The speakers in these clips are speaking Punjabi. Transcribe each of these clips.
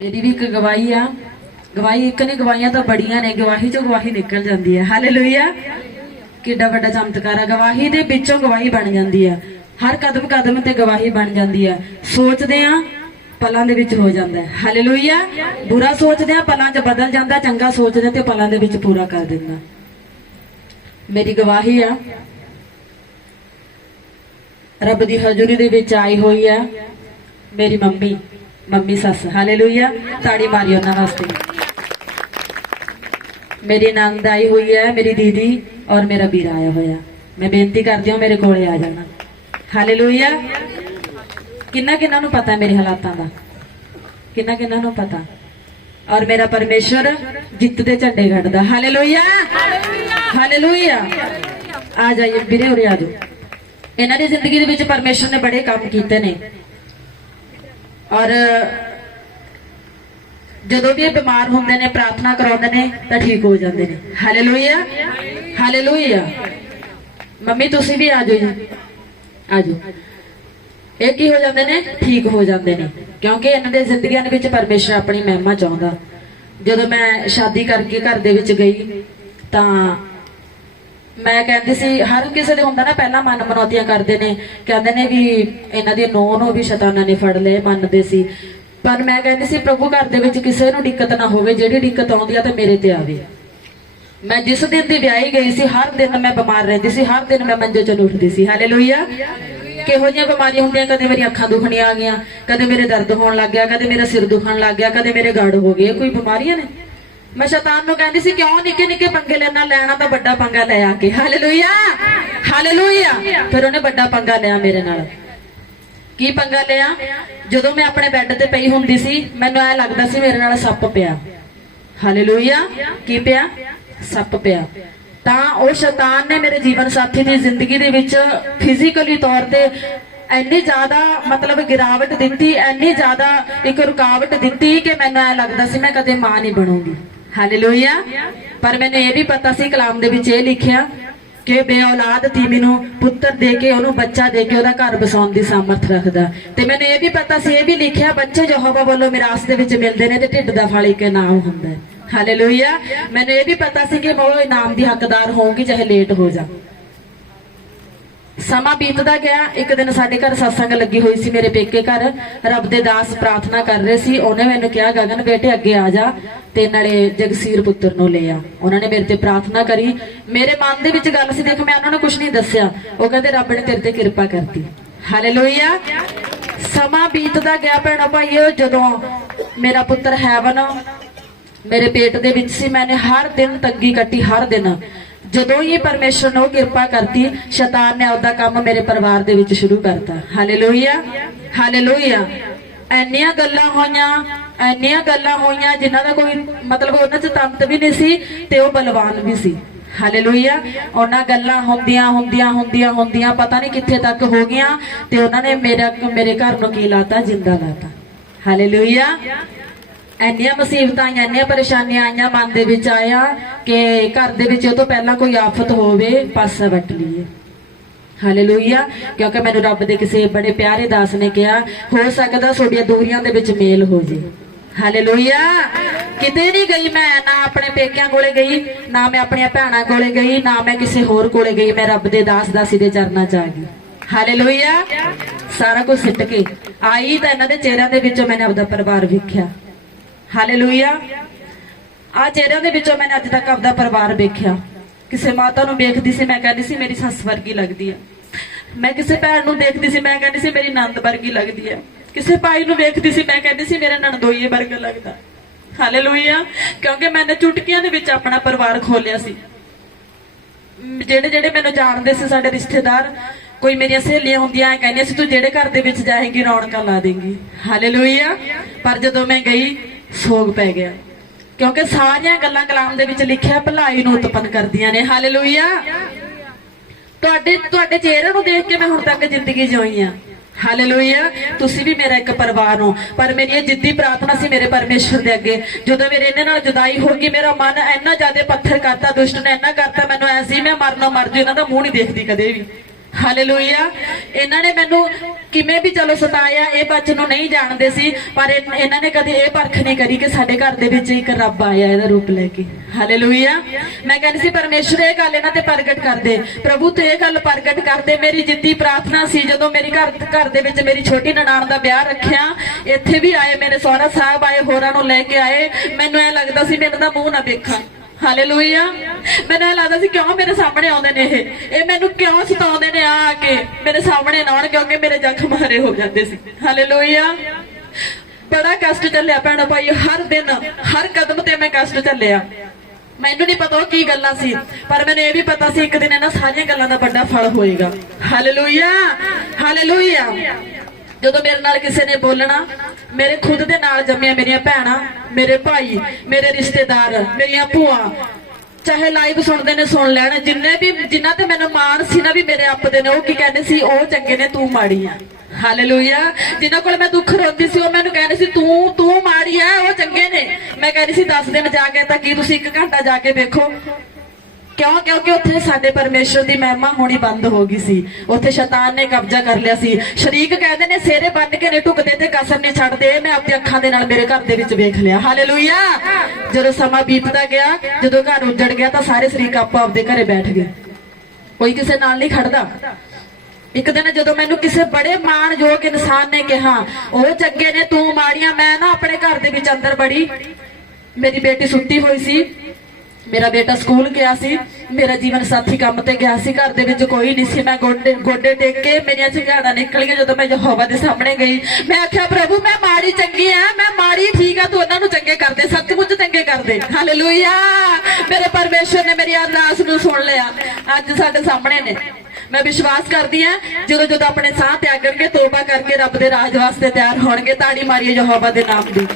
ਮੇਰੀ ਵੀ ਇੱਕ ਗਵਾਹੀ ਆ। ਗਵਾਹੀ, ਇੱਕ ਨਹੀਂ, ਗਵਾਹੀਆਂ ਤਾਂ ਬੜੀਆਂ ਨੇ। ਗਵਾਹੀ ਚੋਂ ਗਵਾਹੀ ਨਿਕਲ ਜਾਂਦੀ ਹੈ। ਹਾਲੇਲੂਇਆ ਕਿੱਡਾ ਵੱਡਾ ਚਮਤਕਾਰ ਆ। ਗਵਾਹੀ ਦੇ ਵਿੱਚੋਂ ਗਵਾਹੀ ਬਣ ਜਾਂਦੀ ਆ ਹਰ ਕਦਮ ਕਦਮ ਤੇ ਗਵਾਹੀ ਬਣ ਜਾਂਦੀ ਆ ਸੋਚਦੇ ਆ ਪਲਾਂ ਦੇ ਵਿੱਚ ਹੋ ਜਾਂਦਾ ਹੈ। ਹਾਲੇਲੂਇਆ ਬੁਰਾ ਸੋਚਦੇ ਆ ਪਲਾਂ 'ਚ ਬਦਲ ਜਾਂਦਾ ਚੰਗਾ ਸੋਚਦੇ ਤੇ ਪਲਾਂ ਦੇ ਵਿੱਚ ਪੂਰਾ ਕਰ ਦਿੰਦਾ ਮੇਰੀ ਗਵਾਹੀ ਆ। ਰੱਬ ਦੀ ਹਜ਼ੂਰੀ ਦੇ ਵਿੱਚ ਆਈ ਹੋਈ ਆ ਮੇਰੀ ਮੰਮੀ। ਮੰਮੀ ਸੱਸ ਹਾਲੇਲੂਇਆ ਤਾੜੀ ਮਾਰੀ ਉਹਨਾਂ ਵਾਸਤੇ ਮੇਰੀ ਨੰਦ ਆਈ ਹੋਈ ਹੈ ਮੇਰੀ ਦੀਦੀ ਔਰ ਮੇਰਾ ਵੀਰ ਆਇਆ ਹੋਇਆ ਮੈਂ ਬੇਨਤੀ ਕਰਦੀ ਹਾਂ ਮੇਰੇ ਕੋਲੇ ਆ ਜਾਣਾ ਹਾਲੇਲੂਇਆ ਕਿੰਨਾ ਕਿੰਨਾ ਨੂੰ ਪਤਾ ਮੇਰੇ ਹਾਲਾਤਾਂ ਦਾ ਕਿੰਨਾ ਕਿੰਨਾ ਨੂੰ ਪਤਾ ਔਰ ਮੇਰਾ ਪਰਮੇਸ਼ਰ ਜਿੱਤ ਦੇ ਝੰਡੇ ਗੱਡਦਾ ਹਾਲੇਲੂਇਆ ਹਾਲੇਲੂਇਆ ਆ ਜਾਈਏ ਵੀਰੇ ਉਰੇ ਆ ਜਾਓ ਇਹਨਾਂ ਦੀ ਜ਼ਿੰਦਗੀ ਦੇ ਵਿੱਚ ਪਰਮੇਸ਼ਰ ਨੇ ਬੜੇ ਕੰਮ ਕੀਤੇ ਨੇ ਔਰ ਜਦੋਂ ਵੀ ਇਹ ਬਿਮਾਰ ਹੁੰਦੇ ਨੇ, ਪ੍ਰਾਰਥਨਾ ਕਰਾਉਂਦੇ ਨੇ, ਤਾਂ ਠੀਕ ਹੋ ਜਾਂਦੇ ਨੇ। ਹਾਲੇਲੂਇਆ ਹਾਲੇਲੂਇਆ ਮੰਮੀ, ਤੁਸੀਂ ਵੀ ਆ ਜਾਓ ਜੀ। ਆ ਜਾਓ। ਇਹ ਕੀ ਹੋ ਜਾਂਦੇ ਨੇ? ਠੀਕ ਹੋ ਜਾਂਦੇ ਨੇ। ਕਿਉਂਕਿ ਇਹਨਾਂ ਦੇ ਜ਼ਿੰਦਗੀਆਂ ਦੇ ਵਿੱਚ ਪਰਮੇਸ਼ਰ ਆਪਣੀ ਮਹਿਮਾ ਚਾਹੁੰਦਾ। ਜਦੋਂ ਮੈਂ ਸ਼ਾਦੀ ਕਰਕੇ ਘਰ ਦੇ ਵਿੱਚ ਗਈ, ਤਾਂ ਮੈਂ ਕਹਿੰਦੀ ਸੀ, ਹਰ ਕਿਸੇ ਦੇ ਹੁੰਦਾ ਨਾ, ਪਹਿਲਾਂ ਮਨ ਮਨੌਤੀਆਂ ਕਰਦੇ ਨੇ। ਕਹਿੰਦੇ ਨੇ ਵੀ ਇਹਨਾਂ ਦੀ ਨੋਹ ਨੂੰ ਵੀ ਸ਼ੈਤਾਨਾਂ ਨੇ ਫੜ ਲਏ, ਮੰਨਦੇ ਸੀ। ਪਰ ਮੈਂ ਕਹਿੰਦੀ ਸੀ, ਪ੍ਰਭੂ ਘਰ ਦੇ ਵਿੱਚ ਕਿਸੇ ਨੂੰ ਦਿੱਕਤ ਨਾ ਹੋਵੇ, ਜਿਹੜੀ ਦਿੱਕਤ ਆਉਂਦੀ ਆ ਤਾਂ ਮੇਰੇ ਤੇ ਆਵੇ। ਮੈਂ ਜਿਸ ਦਿਨ ਦੀ ਵਿਆਹੀ ਗਈ ਸੀ, ਹਰ ਦਿਨ ਮੈਂ ਬਿਮਾਰ ਰਹਿੰਦੀ ਸੀ, ਹਰ ਦਿਨ ਮੈਂ ਮੰਜੇ ਚੋਂ ਉੱਠਦੀ ਸੀ। ਹਾਲੇਲੂਇਆ ਕਿਹੋ ਜਿਹੀਆਂ ਬਿਮਾਰੀਆਂ ਹੁੰਦੀਆਂ? ਕਦੇ ਮੇਰੀ ਅੱਖਾਂ ਦੁਖਣੀਆਂ ਆ ਗਈਆਂ, ਕਦੇ ਮੇਰੇ ਦਰਦ ਹੋਣ ਲੱਗ ਗਿਆ, ਕਦੇ ਮੇਰਾ ਸਿਰ ਦੁਖਣ ਲੱਗ ਗਿਆ, ਕਦੇ ਮੇਰੇ ਗੜ ਹੋ ਗਏ। ਕੋਈ ਬਿਮਾਰੀਆਂ ਨੇ? ਮੈਂ ਸ਼ੈਤਾਨ ਨੂੰ ਕਹਿੰਦੀ ਸੀ, ਕਿਉਂ ਨਿੱਕੇ ਨਿੱਕੇ ਪੰਗੇ ਲੈਣਾ ਲੈਣਾ ਤਾਂ ਵੱਡਾ ਪੰਗਾ ਲੈ ਆ ਕੇ। ਹਾਲੇਲੂਇਆ ਹਾਲੇਲੂਇਆ ਫਿਰ ਉਹਨੇ ਵੱਡਾ ਪੰਗਾ ਲਿਆ ਮੇਰੇ ਨਾਲ। ਕੀ ਪੰਗਾ ਲਿਆ? ਜਦੋਂ ਮੈਂ ਆਪਣੇ ਬੈੱਡ ਤੇ ਪਈ ਹੁੰਦੀ ਸੀ, ਮੈਨੂੰ ਐ ਲੱਗਦਾ ਸੀ ਮੇਰੇ ਨਾਲ ਸੱਪ ਪਿਆ। ਹਾਲੇਲੂਇਆ ਕੀ ਪਿਆ? ਸੱਪ ਪਿਆ। ਤਾਂ ਉਹ ਸ਼ੈਤਾਨ ਨੇ ਮੇਰੇ ਜੀਵਨ ਸਾਥੀ ਦੀ ਜ਼ਿੰਦਗੀ ਦੇ ਵਿੱਚ ਫਿਜ਼ੀਕਲੀ ਤੌਰ ਤੇ ਇੰਨੀ ਜ਼ਿਆਦਾ ਮਤਲਬ ਗਿਰਾਵਟ ਦਿੱਤੀ, ਇੰਨੀ ਜ਼ਿਆਦਾ ਇੱਕ ਰੁਕਾਵਟ ਦਿੱਤੀ ਕਿ ਮੈਨੂੰ ਐ ਲੱਗਦਾ ਸੀ ਮੈਂ ਕਦੇ ਮਾਂ ਨਹੀਂ ਬਣੂਗੀ। ਹਾਲੇਲੂਇਆ ਪਰ ਮੈਨੂੰ ਇਹ ਵੀ ਪਤਾ ਸੀ ਕਲਾਮ ਦੇ ਵਿੱਚ ਇਹ ਲਿਖਿਆ ਕਿ ਬੇਔਲਾਦ ਤੀਮੀ ਨੂੰ ਪੁੱਤਰ ਦੇ ਕੇ, ਉਹਨੂੰ ਬੱਚਾ ਦੇ ਕੇ, ਉਹਦਾ ਘਰ ਬਸਾਉਣ ਦੀ ਸਾਮਰਥ ਰੱਖਦਾ। ਤੇ ਮੈਨੂੰ ਇਹ ਵੀ ਪਤਾ ਸੀ, ਇਹ ਵੀ ਲਿਖਿਆ, ਬੱਚੇ ਯਹੋਵਾ ਵੱਲੋਂ ਮਿਰਾਸ ਦੇ ਵਿੱਚ ਮਿਲਦੇ ਨੇ ਤੇ ਢਿੱਡ ਦਾ ਫਲ ਇੱਕ ਇਨਾਮ ਹੁੰਦਾ ਹੈ। ਹਾਲੇਲੂਇਆ ਮੈਨੂੰ ਇਹ ਵੀ ਪਤਾ ਸੀ ਕਿ ਮੈਂ ਉਹ ਇਨਾਮ ਦੀ ਹੱਕਦਾਰ ਹੋਊਂਗੀ, ਚਾਹੇ ਲੇਟ ਹੋ ਜਾ। ਸਮਾਂ ਬੀਤਦਾ ਗਿਆ। ਇੱਕ ਦਿਨ ਸਾਡੇ ਘਰ satsang ਲੱਗੀ ਹੋਈ ਸੀ ਮੇਰੇ ਪੇਕੇ ਘਰ। ਰੱਬ ਦੇ ਦਾਸ ਪ੍ਰਾਰਥਨਾ ਕਰ ਰਹੇ ਸੀ। ਉਹਨੇ ਮੈਨੂੰ ਕਿਹਾ, ਗਗਨ, ਬੇਟੇ, ਅੱਗੇ ਆ ਜਾ। ਤੇ ਨਾਲੇ ਜਗਸੀਰ ਪੁੱਤਰ ਨੂੰ ਲੈ ਆ। ਉਹਨਾਂ ਨੇ ਮੇਰੇ ਤੇ ਪ੍ਰਾਰਥਨਾ ਕਰੀ। ਮੇਰੇ ਮਨ ਦੇ ਵਿੱਚ ਗੱਲ ਸੀ, ਦੇਖ, ਮੈਂ ਉਹਨਾਂ ਨੂੰ ਕੁਝ ਨਹੀਂ ਦੱਸਿਆ। ਉਹ ਕਹਿੰਦੇ, ਰੱਬ ਨੇ ਤੇਰੇ ਤੇ ਕਿਰਪਾ ਕਰਤੀ। ਹਾਲੇਲੂਇਆ ਸਮਾਂ ਬੀਤਦਾ ਗਿਆ ਭੈਣਾ ਭਾਈਓ, ਜਦੋਂ ਮੇਰਾ ਪੁੱਤਰ ਹੈਵਨ ਮੇਰੇ ਪੇਟ ਦੇ ਵਿੱਚ ਸੀ। ਮੈਨੇ ਹਰ ਦਿਨ ਤੰਗੀ ਕੱਟੀ, ਹਰ ਦਿਨ। ਜਦੋਂ ਹੀ ਪਰਮੇਸ਼ਰ ਨੇ ਉਹ ਕਿਰਪਾ ਕਰਤੀ, ਸ਼ੈਤਾਨ ਨੇ ਆਪਦਾ ਕੰਮ ਮੇਰੇ ਪਰਿਵਾਰ ਦੇ ਵਿੱਚ ਸ਼ੁਰੂ ਕਰਤਾ। ਹਾਲੇਲੂਇਆ ਹਾਲੇਲੂਇਆ ਐਨੀਆਂ ਗੱਲਾਂ ਹੋਈਆਂ ਐਨੀਆਂ ਗੱਲਾਂ ਹੋਈਆਂ ਜਿਨ੍ਹਾਂ ਦਾ ਕੋਈ ਮਤਲਬ ਉਹਨਾਂ 'ਚ ਤੰਤ ਵੀ ਨਹੀਂ ਸੀ ਤੇ ਉਹ ਬਲਵਾਨ ਵੀ ਸੀ। ਹਾਲੇਲੂਇਆ ਉਹਨਾਂ ਗੱਲਾਂ ਹੁੰਦੀਆਂ ਹੁੰਦੀਆਂ ਹੁੰਦੀਆਂ ਹੁੰਦੀਆਂ ਪਤਾ ਨਹੀਂ ਕਿੱਥੇ ਤੱਕ ਹੋ ਗਈਆਂ ਤੇ ਉਹਨਾਂ ਨੇ ਮੇਰਾ, ਮੇਰੇ ਘਰ ਨੂੰ ਕੀ ਲਾਤਾ? ਜਿੰਦਾ ਲਾਤਾ। ਹਾਲੇਲੂਇਆ ਇੰਨੀਆਂ ਮੁਸੀਬਤਾਂ ਆਈਆਂ, ਇੰਨੀਆਂ ਪਰੇਸ਼ਾਨੀਆਂ ਆਈਆਂ, ਮਨ ਦੇ ਵਿੱਚ ਆਇਆ ਕਿ ਘਰ ਦੇ ਵਿੱਚ ਉਹ ਤੋਂ ਪਹਿਲਾਂ ਕੋਈ ਆਫਤ ਹੋਵੇ ਪਾਸਾ ਵੱਟ ਲਈਏ। ਹਾਲੇਲੂਇਆ ਕਿਉਂਕਿ ਮੈਨੂੰ ਰੱਬ ਦੇ ਕਿਸੇ ਬੜੇ ਪਿਆਰੇ ਦਾਸ ਨੇ ਕਿਹਾ, ਹੋ ਸਕਦਾ ਤੁਹਾਡੀਆਂ ਦੂਰੀਆਂ ਦੇ ਵਿੱਚ ਮੇਲ ਹੋ ਜੇ। ਹਾਲੇਲੂਇਆ ਕਿਤੇ ਨਹੀਂ ਗਈ ਮੈਂ, ਨਾ ਆਪਣੇ ਪੇਕਿਆਂ ਕੋਲੇ ਗਈ, ਨਾ ਮੈਂ ਆਪਣੀਆਂ ਭੈਣਾਂ ਕੋਲੇ ਗਈ, ਨਾ ਮੈਂ ਕਿਸੇ ਹੋਰ ਕੋਲੇ ਗਈ, ਮੈਂ ਰੱਬ ਦੇ ਦਾਸ ਦਾਸੀ ਦੇ ਚਰਨਾਂ 'ਚ ਆ ਗਈ। ਹਾਲੇਲੂਇਆ ਸਾਰਾ ਕੁਝ ਸਿੱਟ ਕੇ ਆਈ ਤਾਂ ਇਹਨਾਂ ਦੇ ਚਿਹਰਿਆਂ ਦੇ ਵਿੱਚੋਂ ਮੈंने ਆਪਦਾ ਪਰਿਵਾਰ ਵੇਖਿਆ। ਹਾਲੇਲੂਇਆ ਆ ਚਿਹਰਿਆਂ ਦੇ ਵਿੱਚੋਂ ਮੈंने ਅੱਜ ਤੱਕ ਆਪਦਾ ਪਰਿਵਾਰ ਵੇਖਿਆ। ਕਿਸੇ ਮਾਤਾ ਨੂੰ ਵੇਖਦੀ ਸੀ, ਮੈਂ ਕਹਿੰਦੀ ਸੀ, ਮੇਰੀ ਸੱਸ ਵਰਗੀ ਲੱਗਦੀ ਹੈ ਮੈਂ ਕਿਸੇ ਭੈਣ ਨੂੰ ਦੇਖਦੀ ਸੀ, ਮੈਂ ਕਹਿੰਦੀ ਸੀ, ਮੇਰੀ ਨੰਦ ਵਰਗੀ ਲੱਗਦੀ ਹੈ ਕਿਸੇ ਭਾਈ ਨੂੰ ਵੇਖਦੀ ਸੀ, ਮੈਂ ਕਹਿੰਦੀ ਸੀ, ਮੇਰਾ ਨਣਦੋਈਏ ਵਰਗਾ ਲੱਗਦਾ। ਹਾਲੇਲੂਇਆ ਕਿਉਂਕਿ ਮੈंने ਚੁਟਕੀਆਂ ਦੇ ਵਿੱਚ ਆਪਣਾ ਪਰਿਵਾਰ ਖੋਲਿਆ ਸੀ। ਜਿਹੜੇ ਜਿਹੜੇ ਮੈਨੂੰ ਜਾਣਦੇ ਸੀ, ਸਾਡੇ ਰਿਸ਼ਤੇਦਾਰ, ਕੋਈ ਮੇਰੀਆਂ ਸਹੇਲੀਆਂ ਹੁੰਦੀਆਂ, ਐਂ ਕਹਿੰਦੀਆਂ ਸੀ, ਤੂੰ ਜਿਹੜੇ ਘਰ ਦੇ ਵਿੱਚ ਜਾਏਂਗੀ, ਰੌਣਕਾਂ ਲਾ ਦੇਂਗੀ। ਹਾਲੇਲੂਇਆ ਪਰ ਜਦੋਂ ਮੈਂ ਗਈ ਸੋਗ ਪੈ ਗਿਆ। ਕਿਉਂਕਿ ਸਾਰੀਆਂ ਗੱਲਾਂ ਕਲਾਮ ਦੇ ਵਿੱਚ ਲਿਖਿਆ, ਭਲਾਈ ਨੂੰ ਉਤਪੰਨ ਕਰਦੀਆਂ ਨੇ। ਹਾਲੇਲੂਇਆ। ਤੁਹਾਡੇ ਤੁਹਾਡੇ ਚਿਹਰੇ ਨੂੰ ਦੇਖ ਕੇ ਮੈਂ ਹੁਣ ਤੱਕ ਜ਼ਿੰਦਗੀ ਜਿਉਈ ਆ। ਹਾਲੇਲੂਇਆ। ਤੁਸੀਂ ਵੀ ਮੇਰਾ ਇੱਕ ਪਰਿਵਾਰ ਹੋ। ਪਰ ਮੇਰੀ ਇਹ ਜਿੱਦੀ ਪ੍ਰਾਰਥਨਾ ਸੀ ਮੇਰੇ ਪਰਮੇਸ਼ਰ ਦੇ ਅੱਗੇ। ਜਦੋਂ ਮੇਰੇ ਇਹਨਾਂ ਨਾਲ ਜੁਦਾਈ ਹੋ ਗਈ, ਮੇਰਾ ਮਨ ਇੰਨਾ ਜ਼ਿਆਦਾ ਪੱਥਰ ਕਰਤਾ, ਦੁਸ਼ਟ ਨੇ ਇੰਨਾ ਕਰਤਾ, ਮੈਨੂੰ ਐਸੀ ਮੈਂ ਮਰਨੋਂ ਮਰ ਜੂ ਇਹਨਾਂ ਦਾ ਮੂੰਹ ਨਹੀਂ ਦੇਖਦੀ ਕਦੇ ਵੀ। ਹਾਲੇਲੂਇਆ ਇਹਨਾਂ ਨੇ ਮੈਨੂੰ ਕਿਵੇਂ ਵੀ ਚਲੋ ਸਤਾਇਆ, ਇਹ ਬੱਚ ਨੂੰ ਨਹੀਂ ਜਾਣਦੇ ਸੀ, ਪਰ ਇਹਨਾਂ ਨੇ ਕਦੇ ਇਹ ਪਰਖ ਨਹੀਂ ਕਰੀ ਕਿ ਸਾਡੇ ਘਰ ਦੇ ਵਿੱਚ ਇੱਕ ਰੱਬ ਆਇਆ ਇਹਦਾ ਰੂਪ ਲੈ ਕੇ। ਹਾਲੇਲੂਇਆ ਮੈਂ ਕਹਿੰਦੀ ਸੀ, ਪਰਮੇਸ਼ਰ, ਇਹ ਗੱਲ ਇਹਨਾਂ ਤੇ ਪ੍ਰਗਟ ਕਰ ਦੇ। ਪ੍ਰਭੂ, ਤੂੰ ਇਹ ਗੱਲ ਪ੍ਰਗਟ ਕਰ ਦੇ। ਮੇਰੀ ਜਿੱਦੀ ਪ੍ਰਾਰਥਨਾ ਸੀ, ਜਦੋਂ ਮੇਰੀ ਘਰ ਘਰ ਦੇ ਵਿੱਚ ਮੇਰੀ ਛੋਟੀ ਨਨਾਣ ਦਾ ਵਿਆਹ ਰੱਖਿਆ, ਇੱਥੇ ਵੀ ਆਏ, ਮੇਰੇ ਸਹੁਰਾ ਸਾਹਿਬ ਆਏ, ਹੋਰਾਂ ਨੂੰ ਲੈ ਕੇ ਆਏ। ਮੈਨੂੰ ਇਹ ਲੱਗਦਾ ਸੀ, ਮੈਂ ਇਹਨਾਂ ਦਾ ਮੂੰਹ ਨਾ ਦੇਖਾਂ। ਹਾਲੇਲੂਇਆ ਮੈਨੂੰ ਲੱਗਦਾ ਸੀ ਕਿਉਂ ਮੇਰੇ ਸਾਹਮਣੇ ਆਉਂਦੇ ਨੇ ਇਹ? ਇਹ ਮੈਨੂੰ ਕਿਉਂ ਸਤਾਉਂਦੇ ਨੇ ਆ ਕੇ? ਮੇਰੇ ਸਾਹਮਣੇ ਨਾ ਆਉਣ ਕਿਉਂਕਿ ਮੇਰੇ ਜ਼ਖਮ ਹਰੇ ਹੋ ਜਾਂਦੇ ਸੀ। ਹਾਲੇਲੂਇਆ ਬੜਾ ਕਸ਼ਟ ਚੱਲਿਆ ਭੈਣੋ ਭਾਈ ਹਰ ਦਿਨ, ਹਰ ਕਦਮ ਤੇ ਮੈਂ ਕਸ਼ਟ ਚੱਲਿਆ। ਮੈਨੂੰ ਨਹੀਂ ਪਤਾ ਉਹ ਕੀ ਗੱਲਾਂ ਸੀ, ਪਰ ਮੈਨੂੰ ਇਹ ਵੀ ਪਤਾ ਸੀ ਇੱਕ ਦਿਨ ਇਹਨਾਂ ਸਾਰੀਆਂ ਗੱਲਾਂ ਦਾ ਵੱਡਾ ਫਲ ਹੋਏਗਾ। ਹਾਲੇਲੂਇਆ ਹਾਲੇਲੂਇਆ ਜਦੋਂ ਮੇਰੇ ਨਾਲ ਕਿਸੇ ਨੇ ਬੋਲਣਾ, ਮੇਰੇ ਖੁਦ ਦੇ ਨਾਲ ਜੰਮੀਆਂ ਮੇਰੀਆਂ ਭੈਣਾਂ, ਮੇਰੇ ਭਾਈ, ਮੇਰੇ ਰਿਸ਼ਤੇਦਾਰ, ਮੇਰੀਆਂ ਭੂਆ, ਚਾਹੇ ਲਾਈਵ ਸੁਣਦੇ ਨੇ, ਸੁਣ ਲੈਣ, ਜਿੰਨੇ ਵੀ, ਜਿਨ੍ਹਾਂ ਤੇ ਮੈਨੂੰ ਮਾਣ ਸੀ ਨਾ ਵੀ ਮੇਰੇ ਆਪ ਦੇ ਨੇ, ਉਹ ਕੀ ਕਹਿੰਦੇ ਸੀ, ਉਹ ਚੰਗੇ ਨੇ, ਤੂੰ ਮਾੜੀ ਆ। ਹਾਲੇਲੂਇਆ ਜਿਨ੍ਹਾਂ ਕੋਲ ਮੈਂ ਦੁੱਖ ਰੋਂਦੀ ਸੀ, ਉਹ ਮੈਨੂੰ ਕਹਿੰਦੇ ਸੀ, ਤੂੰ ਤੂੰ ਮਾੜੀ ਆ, ਉਹ ਚੰਗੇ ਨੇ। ਮੈਂ ਕਹਿੰਦੀ ਸੀ 10 ਦਿਨ ਜਾ ਕੇ ਤਾਂ ਕੀ ਤੁਸੀਂ 1 ਘੰਟਾ ਜਾ ਕੇ ਵੇਖੋ? ਕਿਉਂ? ਕਿਉਂਕਿ ਉੱਥੇ ਸਾਡੇ ਪਰਮੇਸ਼ਰ ਦੀ ਮਹਿਮਾ ਹੋਣੀ ਬੰਦ ਹੋ ਗਈ ਸੀ। ਉੱਥੇ ਸ਼ੈਤਾਨ ਨੇ ਕਬਜ਼ਾ ਕਰ ਲਿਆ ਸੀ। ਸ਼ਰੀਕ ਕਹਿੰਦੇ ਨੇ ਸੇਰੇ ਬੰਨ ਕੇ ਨੇ ਟੁਕਦੇ ਤੇ ਕਸਰ ਨਹੀਂ ਛੱਡਦੇ। ਮੈਂ ਆਪਣੀ ਅੱਖਾਂ ਦੇ ਨਾਲ ਮੇਰੇ ਘਰ ਦੇ ਵਿੱਚ ਵੇਖ ਲਿਆ। ਹਾਲੇਲੂਇਆ ਜਦੋਂ ਸਮਾਂ ਬੀਤਦਾ ਗਿਆ, ਜਦੋਂ ਘਰ ਉੱਜੜ ਗਿਆ, ਤਾਂ ਸਾਰੇ ਸ਼ਰੀਕ ਆਪੋ ਆਪਦੇ ਘਰੇ ਬੈਠ ਗਏ। ਕੋਈ ਕਿਸੇ ਨਾਲ ਨਹੀਂ ਖੜਦਾ। ਇੱਕ ਦਿਨ ਜਦੋਂ ਮੈਨੂੰ ਕਿਸੇ ਬੜੇ ਮਾਣਯੋਗ ਇਨਸਾਨ ਨੇ ਕਿਹਾ, ਉਹ ਚੰਗੇ ਨੇ, ਤੂੰ ਮਾੜੀਆਂ, ਮੈਂ ਨਾ ਆਪਣੇ ਘਰ ਦੇ ਵਿੱਚ ਅੰਦਰ ਬੜੀ। ਮੇਰੀ ਬੇਟੀ ਸੁੱਤੀ ਹੋਈ ਸੀ। ਮੇਰਾ ਬੇਟਾ ਸਕੂਲ ਗਿਆ ਸੀ, ਮੇਰਾ ਜੀਵਨ ਸਾਥੀ ਕੰਮ ਤੇ ਗਿਆ ਸੀ, ਘਰ ਦੇ ਵਿੱਚ ਕੋਈ ਨਹੀਂ ਸੀ, ਮੈਂ ਗੋਡੇ ਗੋਡੇ ਟੇਕ ਕੇ ਮੇਰੀਆਂ ਝਗਾੜਾਂ ਨਿਕਲੀਆਂ ਜਦੋਂ ਮੈਂ ਯਹੋਵਾ ਦੇ ਸਾਹਮਣੇ ਗਈ। ਮੈਂ ਆਖਿਆ, ਪ੍ਰਭੂ, ਮੈਂ ਮਾੜੀ ਚੰਗੀ ਆ, ਮੈਂ ਮਾੜੀ ਠੀਕ ਆ, ਤੂੰ ਉਹਨਾਂ ਨੂੰ ਚੰਗੇ ਕਰਦੇ, ਸੱਚਮੁੱਚ ਚੰਗੇ ਕਰਦੇ। ਹਾਲੇਲੂਇਆ ਮੇਰੇ ਪਰਮੇਸ਼ਰ ਨੇ ਮੇਰੀ ਅਰਦਾਸ ਨੂੰ ਸੁਣ ਲਿਆ। ਅੱਜ ਸਾਡੇ ਸਾਹਮਣੇ ਨੇ। ਮੈਂ ਵਿਸ਼ਵਾਸ ਕਰਦੀ ਆ, ਜਦੋਂ ਜਦੋਂ ਆਪਣੇ ਸਾਹ ਤਿਆਗਣਗੇ, ਤੋਬਾ ਕਰਕੇ ਰੱਬ ਦੇ ਰਾਜ ਵਾਸਤੇ ਤਿਆਰ ਹੋਣਗੇ, ਤਾੜੀ ਮਾਰੀਏ ਯਹੋਵਾ ਦੇ ਨਾਮ ਦੀ।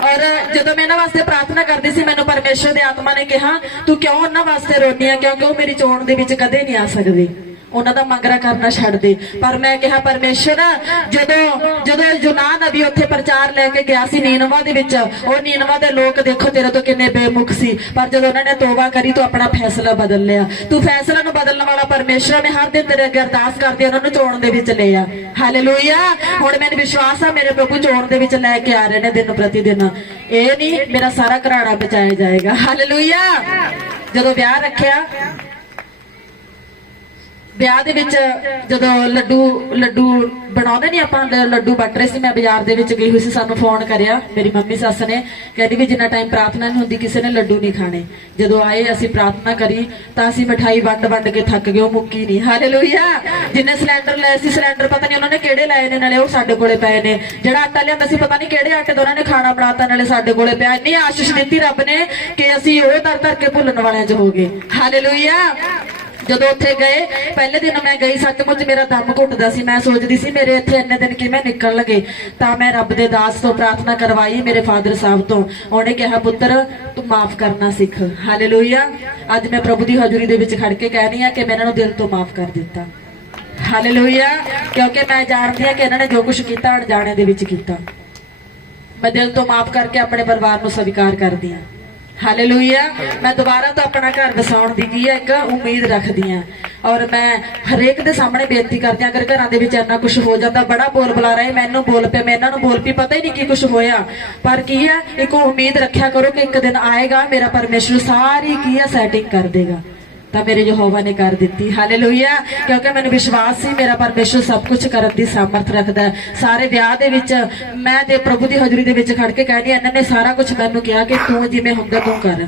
ਔਰ ਜਦੋਂ ਮੈਂ ਇਹਨਾਂ ਵਾਸਤੇ ਪ੍ਰਾਰਥਨਾ ਕਰਦੀ ਸੀ, ਮੈਨੂੰ ਪਰਮੇਸ਼ਰ ਦੇ ਆਤਮਾ ਨੇ ਕਿਹਾ, ਤੂੰ ਕਿਉਂ ਉਹਨਾਂ ਵਾਸਤੇ ਰੋਣੀ ਆ? ਕਿਉਂਕਿ ਉਹ ਮੇਰੀ ਚੋਣ ਦੇ ਵਿੱਚ ਕਦੇ ਨਹੀਂ ਆ ਸਕਦੇ। ਉਹਨਾਂ ਦਾ ਮੰਗਰਾ ਕਰਨਾ ਛੱਡ ਦੇ। ਪਰ ਮੈਂ ਕਿਹਾ, ਪਰਮੇਸ਼ਰ, ਜਦੋਂ ਜਦੋਂ ਯੂਨਾ ਨਬੀ ਉੱਥੇ ਪ੍ਰਚਾਰ ਲੈ ਕੇ ਗਿਆ ਸੀ ਨੀਨਵਾ ਦੇ ਵਿੱਚ, ਉਹ ਨੀਨਵਾ ਦੇ ਲੋਕ ਦੇਖੋ ਤੇਰੇ ਤੋਂ ਕਿੰਨੇ ਬੇਮੁਖ ਸੀ। ਪਰ ਜਦੋਂ ਉਹਨਾਂ ਨੇ ਤੋਬਾ ਕਰੀ, ਤੂੰ ਆਪਣਾ ਫੈਸਲਾ ਬਦਲ ਲਿਆ। ਤੂੰ ਫੈਸਲਾ ਨੂੰ ਬਦਲਣ ਵਾਲਾ ਪਰਮੇਸ਼ਰ ਨੇ ਹਰ ਦਿਨ ਤੇਰੇ ਅੱਗੇ ਅਰਦਾਸ ਕਰਦੇ ਉਹਨਾਂ ਨੂੰ ਚੋਣ ਦੇ ਵਿੱਚ ਲਿਆ। ਹਾਲੇਲੂਇਆ ਹੁਣ ਮੈਨੂੰ ਵਿਸ਼ਵਾਸ ਆ, ਮੇਰੇ ਪ੍ਰਭੂ ਚੋਣ ਦੇ ਵਿੱਚ ਲੈ ਕੇ ਆ ਰਹੇ ਨੇ ਦਿਨ ਪ੍ਰਤੀ ਦਿਨ। ਇਹ ਨਹੀਂ, ਮੇਰਾ ਸਾਰਾ ਘਰਾਣਾ ਬਚਾਇਆ ਜਾਏਗਾ। ਹਾਲੇਲੂਇਆ ਜਦੋਂ ਵਿਆਹ ਰੱਖਿਆ ਵਿਆਹ ਦੇ ਵਿੱਚ ਜਦੋਂ ਲੱਡੂ ਲੱਡੂ ਬਣਾਉਂਦੇ ਨਹੀਂ ਆਪਾਂ ਲੱਡੂ ਵੱਟ ਰਹੇ ਸੀ, ਮੈਂ ਬਾਜ਼ਾਰ ਦੇ ਵਿੱਚ ਗਈ ਹੋਈ ਸੀ, ਸਾਨੂੰ ਫੋਨ ਕਰਿਆ, ਮੇਰੀ ਮੰਮੀ ਸੱਸ ਨੇ, ਕਹਿੰਦੀ ਵੀ ਜਿੰਨਾ ਟਾਈਮ ਪ੍ਰਾਰਥਨਾ ਨਹੀਂ ਹੁੰਦੀ, ਕਿਸੇ ਨੇ ਲੱਡੂ ਨਹੀਂ ਖਾਣੇ। ਜਦੋਂ ਆਏ, ਅਸੀਂ ਪ੍ਰਾਰਥਨਾ ਕਰੀ, ਤਾਂ ਅਸੀਂ ਮਠਾਈ ਵੰਡ ਵੰਡ ਕੇ ਥੱਕ ਗਏ, ਉਹ ਮੁੱਕੀ ਨਹੀਂ ਹਾਲੇਲੂਇਆ! ਜਿੰਨੇ ਸਿਲੰਡਰ ਲਏ ਸੀ, ਸਿਲੰਡਰ ਪਤਾ ਨਹੀਂ ਉਹਨਾਂ ਨੇ ਕਿਹੜੇ ਲਏ ਨੇ, ਨਾਲੇ ਉਹ ਸਾਡੇ ਕੋਲੇ ਪਏ ਨੇ। ਜਿਹੜਾ ਆਟਾ ਲਿਆਂਦਾ ਸੀ, ਪਤਾ ਨਹੀਂ ਕਿਹੜੇ ਆਟੇ ਤੋਂ ਉਹਨਾਂ ਨੇ ਖਾਣਾ ਬਣਾਤਾ, ਨਾਲੇ ਸਾਡੇ ਕੋਲੇ ਪਿਆ। ਇੰਨੀ ਆਸ਼ੀਸ਼ ਦਿੱਤੀ ਰੱਬ ਨੇ ਕਿ ਅਸੀਂ ਉਹ ਦਰ ਦਰ ਕੇ ਭੁੱਲਣ ਵਾਲਿਆਂ 'ਚ ਹੋ ਗਏ। ਹਾਲੇਲੂਇਆ! ਜਦੋਂ ਉੱਥੇ ਗਏ, ਪਹਿਲੇ ਦਿਨ ਮੈਂ ਗਈ, ਸੱਚਮੁੱਚ ਮੇਰਾ ਦਮ ਘੁੱਟਦਾ ਸੀ। ਮੈਂ ਸੋਚਦੀ ਸੀ, ਮੇਰੇ ਇੱਥੇ ਇੰਨੇ ਦਿਨ ਕਿਵੇਂ ਨਿਕਲ ਲਗੇ? ਤਾਂ ਮੈਂ ਰੱਬ ਦੇ ਦਾਸ ਤੋਂ ਪ੍ਰਾਰਥਨਾ ਕਰਵਾਈ ਮੇਰੇ ਫਾਦਰ ਸਾਹਿਬ ਤੋਂ। ਉਹਨੇ ਕਿਹਾ, ਪੁੱਤਰ, ਤੂੰ ਮਾਫ ਕਰਨਾ ਸਿੱਖ। ਹਾਲੇਲੂਇਆ ਅੱਜ ਮੈਂ ਪ੍ਰਭੂ ਦੀ ਹਜ਼ੂਰੀ ਦੇ ਵਿੱਚ ਖੜ ਕੇ ਰਹੀ ਹਾਂ ਕਿ ਮੈਂ ਇਹਨਾਂ ਨੂੰ ਦਿਲ ਤੋਂ ਮਾਫ ਕਰ ਦਿੱਤਾ। ਹਾਲੇਲੂਇਆ ਕਿਉਂਕਿ ਮੈਂ ਜਾਣਦੀ ਹਾਂ ਕਿ ਇਹਨਾਂ ਨੇ ਜੋ ਕੁਝ ਕੀਤਾ, ਅਣਜਾਣੇ ਦੇ ਵਿੱਚ ਕੀਤਾ। ਮੈਂ ਦਿਲ ਤੋਂ ਮਾਫ ਕਰਕੇ ਆਪਣੇ ਪਰਿਵਾਰ ਨੂੰ ਸਵੀਕਾਰ ਕਰਦੀ ਹਾਂ। ਹਾਲੇਲੂਇਆ ਮੈਂ ਦੁਬਾਰਾ ਤੋਂ ਆਪਣਾ ਘਰ ਵਸਾਉਣ ਦੀ ਕੀ ਹੈ, ਇੱਕ ਉਮੀਦ ਰੱਖਦੀ ਹਾਂ। ਔਰ ਮੈਂ ਹਰੇਕ ਦੇ ਸਾਹਮਣੇ ਬੇਨਤੀ ਕਰਦੀ ਹਾਂ, ਅਗਰ ਘਰਾਂ ਦੇ ਵਿੱਚ ਇੰਨਾ ਕੁਝ ਹੋ ਜਾਂਦਾ, ਬੜਾ ਬੋਲ ਬੁਲਾ ਰਹੇ ਮੈਨੂੰ ਬੋਲ ਪਿਆ, ਮੈਂ ਇਹਨਾਂ ਨੂੰ ਬੋਲ ਪਈ, ਪਤਾ ਹੀ ਨਹੀਂ ਕੀ ਕੁਝ ਹੋਇਆ। ਪਰ ਕੀ ਹੈ, ਇੱਕ ਉਮੀਦ ਰੱਖਿਆ ਕਰੋ ਕਿ ਇੱਕ ਦਿਨ ਆਏਗਾ, ਮੇਰਾ ਪਰਮੇਸ਼ਰ ਸਾਰੀ ਕੀ ਹੈ ਸੈਟਿੰਗ ਕਰ ਦੇਗਾ। ਤਾਂ ਮੇਰੇ ਯਹੋਵਾ ਨੇ ਕਰ ਦਿੱਤੀ। ਹਾਲੇਲੂਇਆ ਕਿਉਂਕਿ ਮੈਨੂੰ ਵਿਸ਼ਵਾਸ ਸੀ, ਮੇਰਾ ਪਰਮੇਸ਼ਰ ਸਭ ਕੁਝ ਕਰਨ ਦੀ ਸਮਰਥ ਰੱਖਦਾ ਸਾਰੇ ਵਿਆਹ ਦੇ ਵਿੱਚ ਮੈਂ ਤੇ ਪ੍ਰਭੂ ਦੀ ਹਜ਼ੂਰੀ ਦੇ ਵਿੱਚ ਖੜ ਕੇ ਕਹਿੰਦੀ ਇਹਨਾਂ ਨੇ ਸਾਰਾ ਕੁਝ ਮੈਨੂੰ ਕਿਹਾ ਕਿ ਤੂੰ ਜਿਵੇਂ ਹੁੰਦਾ ਤੂੰ ਕਰ।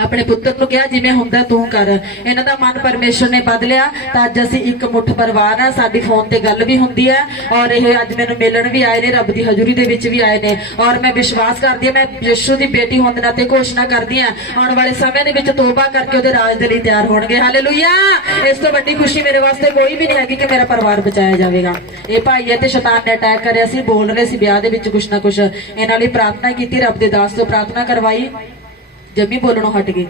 ਆਪਣੇ ਪੁੱਤਰ ਨੂੰ ਕਿਹਾ, ਜਿਵੇਂ ਹੁੰਦਾ ਤੂੰ ਕਰ। ਇਹਨਾਂ ਦਾ ਮਨ ਪਰਮੇਸ਼ਰ ਨੇ ਬਦਲਿਆ। ਤਾਂ ਅੱਜ ਅਸੀਂ ਇੱਕ ਮੁੱਠ ਪਰਿਵਾਰ ਆ ਸਾਡੀ ਫੋਨ ਤੇ ਗੱਲ ਵੀ ਹੁੰਦੀ ਹੈ। ਔਰ ਇਹ ਅੱਜ ਮੈਨੂੰ ਮਿਲਣ ਵੀ ਆਏ ਨੇ, ਰੱਬ ਦੀ ਹਜ਼ੂਰੀ ਦੇ ਵਿੱਚ ਵੀ ਆਏ ਨੇ। ਔਰ ਮੈਂ ਵਿਸ਼ਵਾਸ ਕਰਦੀ ਹਾਂ, ਮੈਂ ਯਿਸੂ ਦੀ ਬੇਟੀ ਹੋਣ ਦੇ ਨਾਤੇ ਘੋਸ਼ਣਾ ਕਰਦੀ ਹਾਂ। ਆਉਣ ਵਾਲੇ ਸਮੇਂ ਦੇ ਵਿੱਚ ਤੋਬਾ ਕਰਕੇ ਉਹਦੇ ਰਾਜ ਦੇ ਲਈ ਤਿਆਰ ਹੋਣਗੇ। ਹਾਲੇਲੂਇਆ ਇਸ ਤੋਂ ਵੱਡੀ ਖੁਸ਼ੀ ਮੇਰੇ ਵਾਸਤੇ ਕੋਈ ਵੀ ਨਹੀਂ ਹੈਗੀ ਕਿ ਮੇਰਾ ਪਰਿਵਾਰ ਬਚਾਇਆ ਜਾਵੇਗਾ। ਇਹ ਭਾਈ ਹੈ ਤੇ ਸ਼ੈਤਾਨ ਨੇ ਅਟੈਕ ਕਰਿਆ ਸੀ, ਬੋਲ ਰਹੇ ਸੀ ਵਿਆਹ ਦੇ ਵਿੱਚ ਕੁਛ ਨਾ ਕੁਛ। ਇਹਨਾਂ ਲਈ ਪ੍ਰਾਰਥਨਾ ਕੀਤੀ, ਰੱਬ ਦੇ ਦਾਸ ਤੋਂ ਪ੍ਰਾਰਥਨਾ ਕਰਵਾਈ। ਜੰਮੀ ਬੋਲਣੋਂ ਹਟ ਗਏ।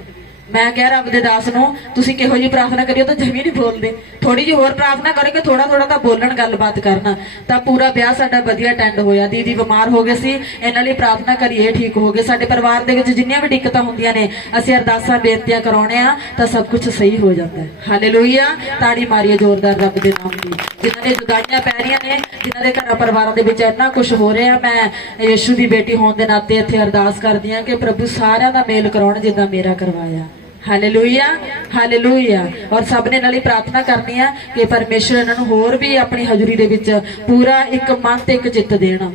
ਮੈਂ ਕਿਹਾ ਰੱਬ ਦੇ ਦਾਸ ਨੂੰ, ਤੁਸੀਂ ਕਿਹੋ ਜੀ ਪ੍ਰਾਰਥਨਾ ਕਰਿਓ ਤਾਂ ਜਮੀ ਨਹੀਂ ਬੋਲਦੇ। ਥੋੜੀ ਜਿਹੀ ਹੋਰ ਪ੍ਰਾਰਥਨਾ ਕਰੋਗੇ ਥੋੜਾ ਥੋੜਾ ਤਾਂ ਬੋਲਣ, ਗੱਲਬਾਤ ਕਰਨਾ। ਤਾਂ ਪੂਰਾ ਵਿਆਹ ਸਾਡਾ ਵਧੀਆ ਅਟੈਂਡ ਹੋਇਆ। ਦੀਦੀ ਬਿਮਾਰ ਹੋ ਗਏ ਸੀ, ਇਹਨਾਂ ਲਈ ਪ੍ਰਾਰਥਨਾ ਕਰੀਏ ਠੀਕ ਹੋ ਗਏ। ਸਾਡੇ ਪਰਿਵਾਰ ਦੇ ਵਿੱਚ ਜਿੰਨੀਆਂ ਵੀ ਦਿੱਕਤਾਂ ਹੁੰਦੀਆਂ ਨੇ, ਅਸੀਂ ਅਰਦਾਸਾਂ, ਬੇਨਤੀਆਂ ਕਰਾਉਣੇ ਆ, ਤਾਂ ਸਭ ਕੁਝ ਸਹੀ ਹੋ ਜਾਂਦਾ ਹੈ। ਹਾਲੇਲੂਇਆ ਤਾੜੀ ਮਾਰੀਏ ਜ਼ੋਰਦਾਰ ਰੱਬ ਦੇ ਨਾਮ ਦੀ। ਜਿਨ੍ਹਾਂ ਦੇ ਜੁਦਾਈਆਂ ਪੈ ਰਹੀਆਂ ਨੇ, ਜਿਨ੍ਹਾਂ ਦੇ ਘਰਾਂ ਪਰਿਵਾਰਾਂ ਦੇ ਵਿੱਚ ਇੰਨਾ ਕੁਝ ਹੋ ਰਿਹਾ, ਮੈਂ ਯਿਸੂ ਦੀ ਬੇਟੀ ਹੋਣ ਦੇ ਨਾਤੇ ਇੱਥੇ ਅਰਦਾਸ ਕਰਦੀ ਹਾਂ ਕਿ ਪ੍ਰਭੂ ਸਾਰਿਆਂ ਦਾ ਮੇਲ ਕਰਾਉਣ ਜਿੱਦਾਂ ਮੇਰਾ ਕਰਵਾਇਆ। ਹਾਲੇਲੂਇਆ ਹਾਲੇਲੂਇਆ ਔਰ ਸਭ ਨੇ ਨਾਲੇ ਪ੍ਰਾਰਥਨਾ ਕਰਨੀ ਆ ਕਿ ਪਰਮੇਸ਼ਰ ਇਹਨਾਂ ਨੂੰ ਹੋਰ ਵੀ ਆਪਣੀ ਹਜ਼ੂਰੀ ਦੇ ਵਿੱਚ ਪੂਰਾ ਇੱਕ ਮਨ ਤੇ ਇੱਕ ਚਿੱਤ ਦੇਣ।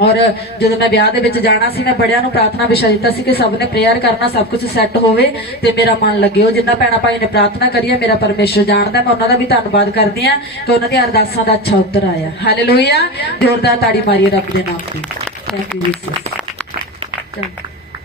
ਔਰ ਜਦੋਂ ਮੈਂ ਵਿਆਹ ਦੇ ਵਿੱਚ ਜਾਣਾ ਸੀ, ਮੈਂ ਬੜਿਆਂ ਨੂੰ ਪ੍ਰਾਰਥਨਾ ਵਿਸ਼ਾ ਦਿੱਤਾ ਸੀ ਕਿ ਸਭ ਨੇ ਪ੍ਰੇਅਰ ਕਰਨਾ, ਸਭ ਕੁਝ ਸੈੱਟ ਹੋਵੇ ਤੇ ਮੇਰਾ ਮਨ ਲੱਗੇ। ਉਹ ਜਿੰਨਾ ਭੈਣਾ ਭਾਈ ਨੇ ਪ੍ਰਾਰਥਨਾ ਕਰੀ ਹੈ ਮੇਰਾ ਪਰਮੇਸ਼ਰ ਜਾਣਦਾ, ਮੈਂ ਉਹਨਾਂ ਦਾ ਵੀ ਧੰਨਵਾਦ ਕਰਦੀ ਆ ਕਿ ਉਹਨਾਂ ਦੀਆਂ ਅਰਦਾਸਾਂ ਦਾ ਅੱਛਾ ਉੱਤਰ ਆਇਆ। ਹਾਲੇਲੂਇਆ ਜ਼ੋਰਦਾਰ ਤਾੜੀ ਮਾਰੀਏ ਰੱਬ ਦੇ ਨਾਮ ਤੇ ਥੈਂਕ ਯੂ ਜੀਸਸ